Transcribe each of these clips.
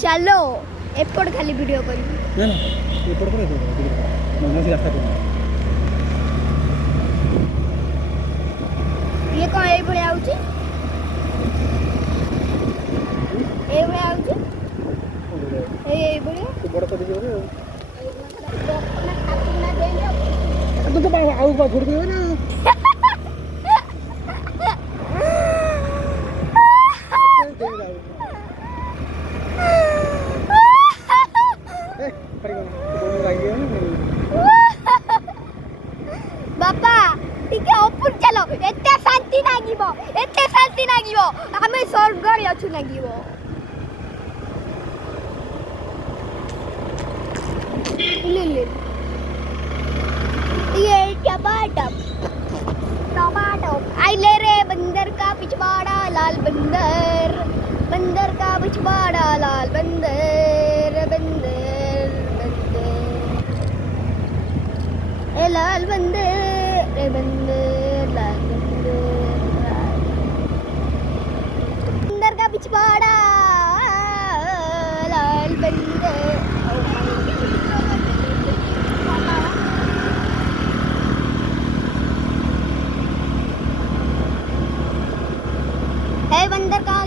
चलो एपट खाली वीडियो कर ना ना एपट कर दो मौसी रास्ता पे ये कौन ए भले आउची ए भले आउची ए भले तू बड़ कर दियो रे अपना खातू ना दे तू तो आउ बा छोड़ दियो ना बापा टिके ऊपर चलो एते शांति लागिवो हमें स्वर्ग रे अछु लागिवो ले ये टमाटो आई ले रे बंदर का पिछवाड़ा लाल बंदर का पिछवाड़ा लाल बंदर ए लाल बंदर रे बंदर लाल बंदर का पिछवाड़ा लाल बंदर ए बंदर का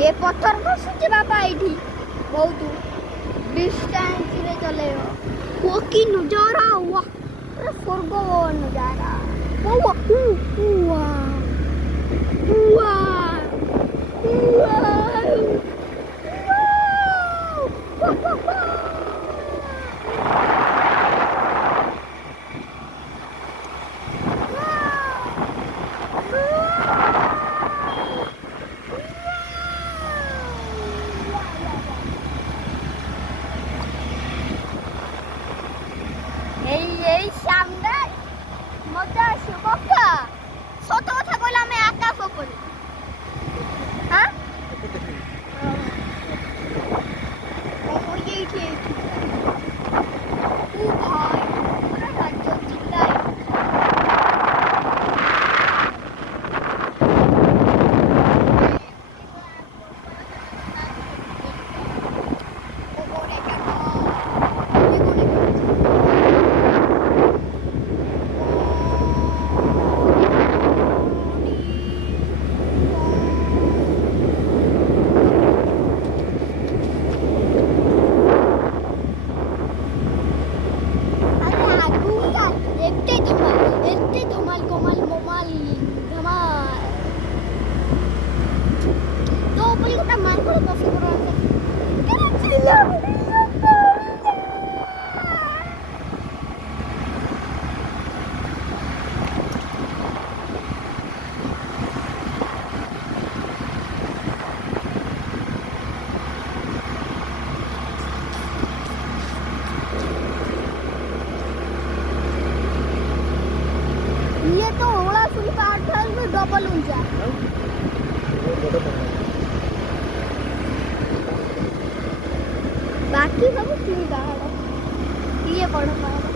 ये पत्थर खसुचे बापा एठी बहुत डिस्टेंस रे चले वो की नजारा वाह अरे स्वर्ग नजारा वाह এই সামনে মজা আসে বাবা সত কথা কইলা আমি আকাশ উপরে হ্যাঁ ওই এইটি ও ভাই পুরো রাজ্য চিল্লাই ये तो ओला सुनी पार्ट है में डबल ऊंचा बाकी सब सुनी पहाड़ ये बड़ा पहाड़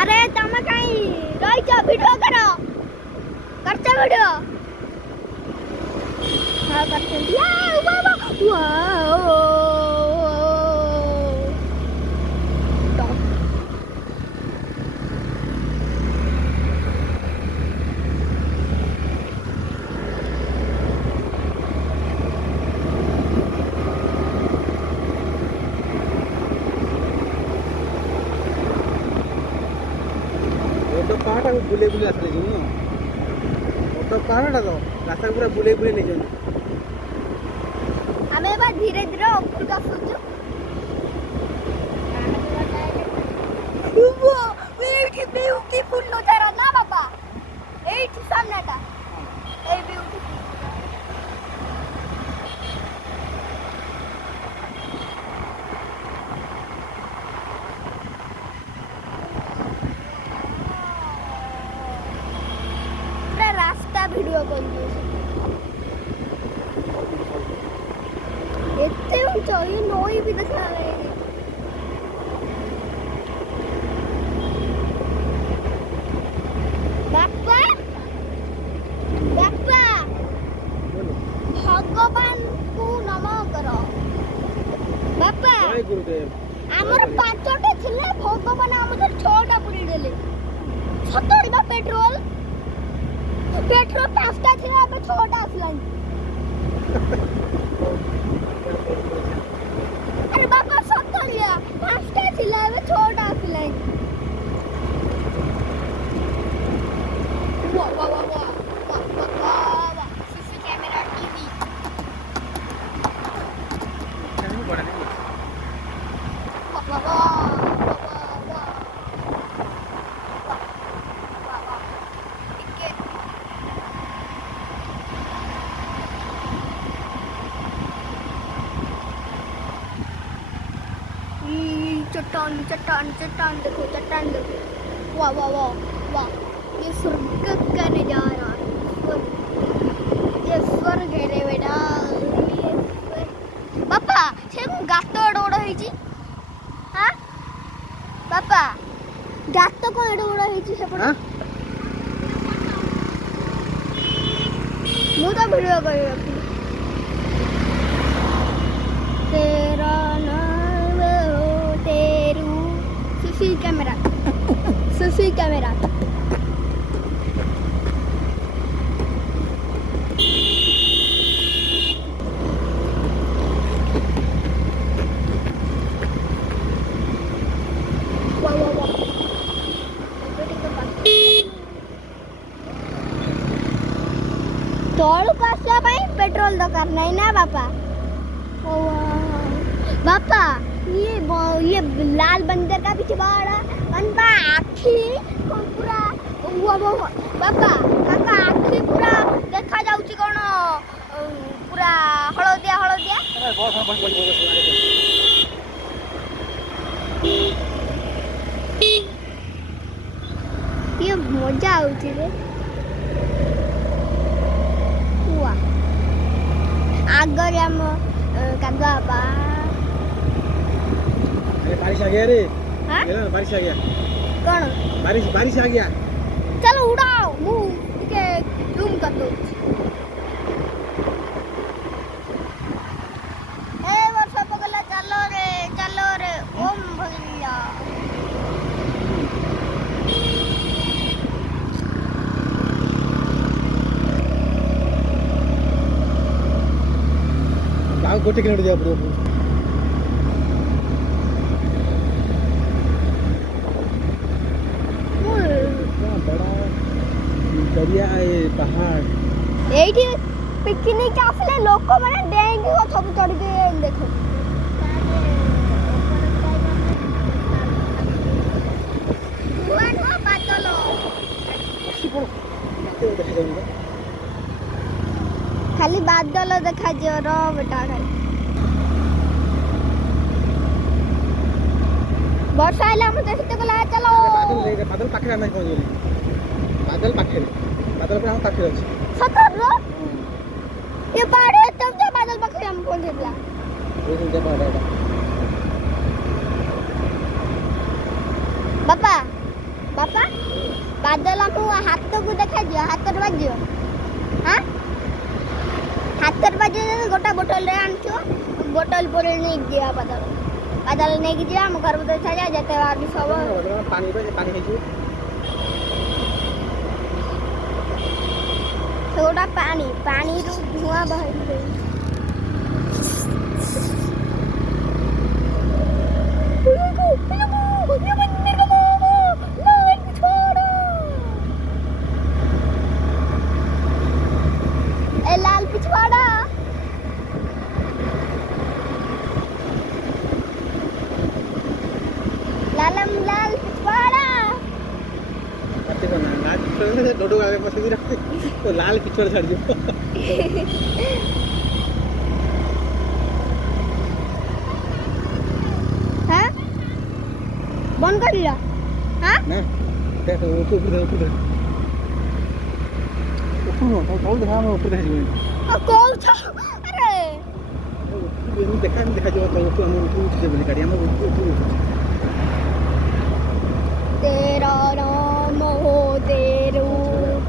अरे तमे कहीं रही जा वीडियो करो करते वीडियो हां करते वाओ पहाड़ बुले बुले आसले जो तो पहाड़ तो रास्ता पूरा बुले बुले नहीं जाने हमें बस धीरे धीरे ऊपर का सोचो वो ब्यूटीफुल नजारा ना बाबा ता वीडियो कॉल एते ऊंचा ये नई भी देखा है बापा बापा भगवान को नमः करो बापा जय गुरुदेव ଆମର ପାଞ୍ଚଟା ଥିଲେ ଭଗବାନ ଆମକୁ ଛଅଟା ପୁରେଇ ଦେଲେ ସତରେ ବା ପେଟ୍ରୋଲ ପାଞ୍ଚଟା ଥିଲା ଏବେ ଛଅଟା ଆସିଲାଣି ଆରେ ବାପା ସତରିଆ ପାଞ୍ଚଟା ଥିଲା ଏବେ ଛଅଟା ଆସିଲାଣି वा वा वा वा वा वा वा सीसी कैमरा टीवी ମୁଁ ବଡ ଦେଖି वा वा वा वा वा वा वा ठीक चट्टान चट्टान चट्टान देखो वाह वाह वाह वाह ये स्वर्ग का नजारा ये स्वर्ग है रे बेटा बापा से गात एड होईची हां बापा गात को एड होईची सेपट हां मु तो वीडियो कर रखी तेरा नाम हो तेरू सीसी कैमरा वाह वाह वाह तळକୁ ଆସିବା ପାଇଁ पेट्रोल दरकार नहीं ना बापा बापा ये लाल बंदर का पीछे बड़ा अनबा आखी पूरा बापा काका आखी पूरा देखा जाउची कोन पूरा हळदिया ये मजा आउची रे हुआ आगर हम कांदा बा बारिश आ गया रे हां ये बारिश आ गया कौन बारिश आ गया चलो उड़ाओ मुंह के जूम कर दो ए वर्षा पगला चलो रे ओम भगलिया गाँव गोटे किलोमीटर जा पड़ो दरिया पहाड़ एठी पिकनिक आसले लोक माने डेंगी को सब चढ़ के देखो बुआ बादल खाली बादल देखा जो रो बेटा खाली वर्षा आइला हम देखते गला चलो बादल पाखे आमे पहुंचली बादल पे हम पाखे अछि सतर रो ये पहाड़ तब से बादल पाखे हम पहुंचला ये जे पहाड़ है बापा बादल को हाथ को देखा दियो हाथ रे बाजियो हां हाथ रे बाजियो गोटा बोतल रे आनछो बोतल पर नहीं दिया बादल नहीं कि दिया हम घर में देखा जा जाते बार सब पानी है जो थोड़ा पानी रू धुआं बहई गई लाल पिछवाड़ा लाल पिछवाड़ा डोडो गाले पसे रखते तो लाल पिछड़ छड़ जो हां बंद कर लिया हां ना देखो ऊपर ଉପରୁ ନୁହଁ ତଳୁ ଦେଖା ଆମ ଉପରେ ଦେଖାଯିବନି କହୁଛ ଆରେ ଦେଖାଯିବ ତଳକୁ ଆମ ଉପରୁ ଉଠିଛେ ବୋଲି ଗାଡ଼ି ଆମ ଉପରୁ ଉଠୁଛି तेरा नाम हो तेरू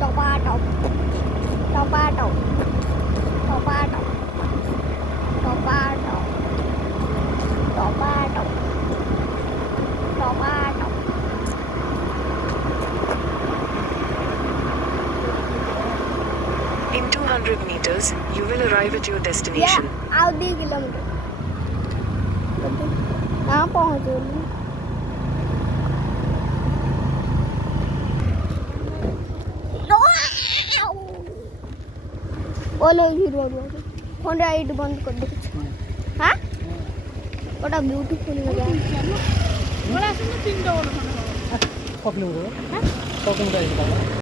टपाटप टपाटप टपाटप टपाटप टपाटप टपाटप In 200 meters, you will arrive at your destination. आधी किलोमीटर यहाँ पहुँच गई बोलो हीरो फोन राइड बंद कर दो हाँ बड़ा ब्यूटीफुल लगा किलोमीटर